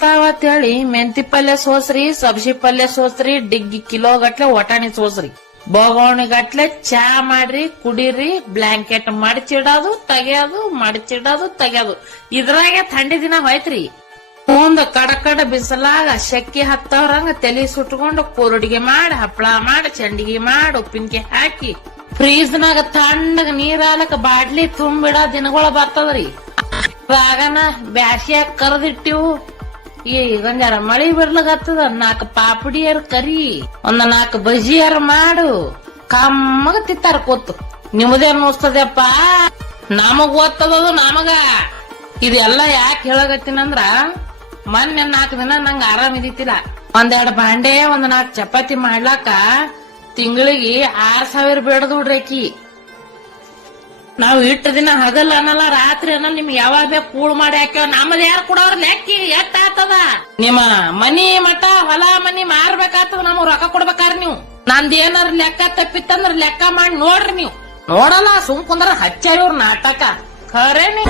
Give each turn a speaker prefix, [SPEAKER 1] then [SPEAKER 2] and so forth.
[SPEAKER 1] ಬರ್ತಾವ ಅಂತೇಳಿ ಮೆಂತಿ ಪಲ್ಯ ಸೋಸ್ರಿ, ಸಬ್ಜಿ ಪಲ್ಯ ಸೋಸ್ರಿ, ಡಿಗ್ಗಿ ಕಿಲೋ ಗಟ್ಲೆ ಒಟಾಣಿ ಸೋಸ್ರಿ. ಗಟ್ಲೆ ಚಾ ಮಾಡ್ರಿ, ಕುಡೀರಿ, ಬ್ಲಾಂಕೆಟ್ ಮಡಚಿಡೋದು ತೆಗೆಯೋದು ಮಡಚಿಡೋದು ತೆಗೆಯೋದು. ಇದ್ರಾಗೆ ಥಂಡಿ ದಿನ ಹೋಯ್ತ್ರಿ. ಮುಂದ ಕಡ ಕಡ ಬಿಸಲಾಗ ಶಕ್ಕಿ ಹತ್ತವ್ರಂಗ ತಲಿ ಸುಟ್ಕೊಂಡು ಕೂರುಡಿಗೆ ಮಾಡಿ ಹಪ್ಪಳ ಮಾಡಿ, ಚಂಡಿಗೆ ಮಾಡಿ, ಉಪ್ಪಿನಕಾಯಿ ಹಾಕಿ. ಫ್ರೀಜ್ನಾಗ ತಣ್ಣಗ ನೀರಾಲಕ ಬಾಡ್ಲಿ ತುಂಬಿಡೋ ದಿನಗಳ ಬರ್ತದ್ರಿ. ಆಗನ ಬ್ಯಾಸ್ಯಾಗ ಕರ್ದಿಟ್ಟಿವು. ಈಗಂಜಾರ ಮಳಿ ಬರ್ಲಗತ್ತದ ನಾಲ್ಕು ಪಾಪಡಿಯರ್ ಕರಿ, ಒಂದ್ ನಾಲ್ಕು ಬಜಿಯರ್ ಮಾಡು. ಕಮ್ಮಗ ತಿತ್ತಾರ ಕೂತು. ನಿಮ್ಮದೇ ನೋಸ್ತದಪ್ಪ ನಮಗ್ ಓದ್ತದದು ನಮಗ. ಇದೆಲ್ಲ ಯಾಕೆ ಹೇಳಗತ್ತಿನಂದ್ರ ಮೊನ್ನೆ ನಾಲ್ಕು ದಿನ ನಂಗ ಆರಾಮ್ ಇದ್ದಿತ್ತಿಲ್ಲ ಒಂದೆರಡು ಬಾಂಡೆ, ಒಂದ್ ನಾಲ್ಕು ಚಪಾತಿ ಮಾಡ್ಲಾಕ ತಿಂಗಳಿಗೆ ಆರ್ ಸಾವಿರ ಬೇಡದ್ ಬಿಡ್ರಿ ಆಕಿ ನಾವ್ ಇಟ್ಟ ದಿನ ಹಗಲ್ ಅನ್ನಲ್ಲ, ರಾತ್ರಿ ಅನ್ನಲ್ಲ, ನಿಮ್ಗೆ ಯಾವಾಗ ಬೇಕು ಕೂಳ್ ಮಾಡಿ ಹಾಕ್ಯಾವ. ನಮ್ಮದ್ ಯಾರು ಕೊಡೋರ್ ಲೆಕ್ಕಿ? ಎತ್ತ ಆತದ? ನಿಮ್ಮ ಮನಿ ಮಠ, ಹೊಲ ಮನಿ ಮಾರ್ಬೇಕಾತದ ನಮಗ್ ರೊಕ್ಕ ಕೊಡ್ಬೇಕಾರ ನೀವು. ನಂದ್ ಏನಾರ ಲೆಕ್ಕ ತಪ್ಪಿತ್ತಂದ್ರ ಲೆಕ್ಕ ಮಾಡಿ ನೋಡ್ರಿ ನೀವು. ನೋಡಲ್ಲ ಸುಮ್ ಕುಂದ್ರ ಹಚ್ಚ ಇವ್ರ ನಾಟಕ. ಖರೇನಿ